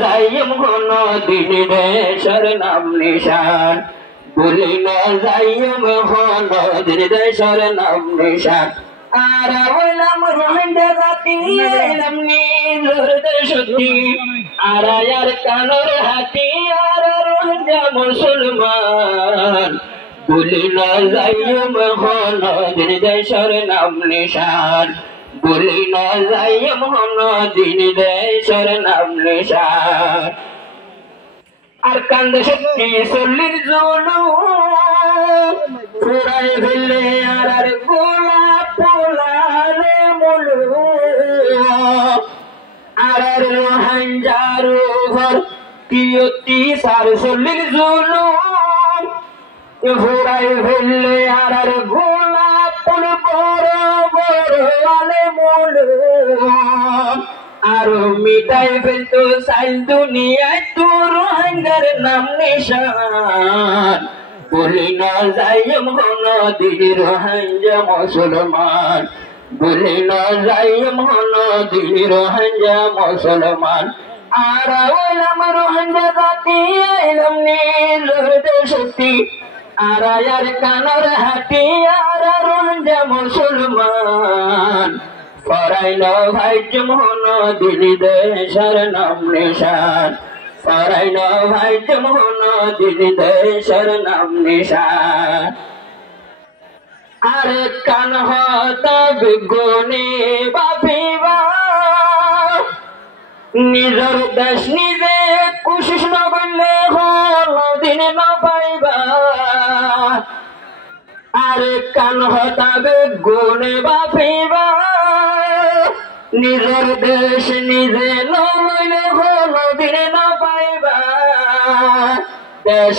যাইম কোন দিন দেশের নাম নিশান ভুলি না যাইম কোন দিন দেশের নাম নিশান আর হইলাম রোহিঙ্গা জাতি এলাম নিজের দেশটি আর আর কানোর হাতি আর রোহিঙ্গা মুসলমান ভুলি না যাইম কোন দিন দেশের নাম নিশান ভুলি না যাইম কোন দিন দেশের নাম নিশান আর কান্দে শক্তি চল্লির জলু ফুরাই ফেললে আর গোলাপ পোলালে মলু আর রোহাঞ্জারু ঘর কিয়তি সার চল্লির জলু ফুরাই ফেললে আর গোলাপ ফুল বড় বড় আলে মলু আরো মিটাই ফেলতো সাইল দুনিয়ায় তোর রোহিঙ্গার নাম নিশান বলি না যাইম কোন দিন রোহিঙ্গা মুসলমান বলি না যাইম কোন দিন রোহিঙ্গা মুসলমান আর ওইলাম রোহিঙ্গা জাতি এলাম নীল দেশটি আর আর কানার হাটি আর রোহিঙ্গা মুসলমান ফরাইল ভাই জমহন দিলি দেশের নাম নিশান ফরাইল ভাই জমহন দিলি দেশের নাম নিশান আর কান হত বিগুনি বাপিবা নিজের দেশ নিজে কোশিশ না করলে হল দিন না পাইবা আর কান হতা বেগুনে বাপিবা নিজের দেশ নিজে নইলে হলো দিনে না পাইবা দেশ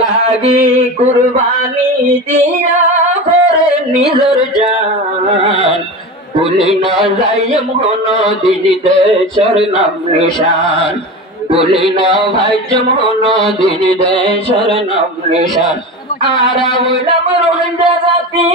লাগি কুরবানি দিয়া করে নিজের জান ভুলি না যাইম কোন দিন দেশের নাম নিশান ভুলি না ভাই কোন দিন দেশের নাম নিশান আর ওইলাম রোহিঙ্গা জাতি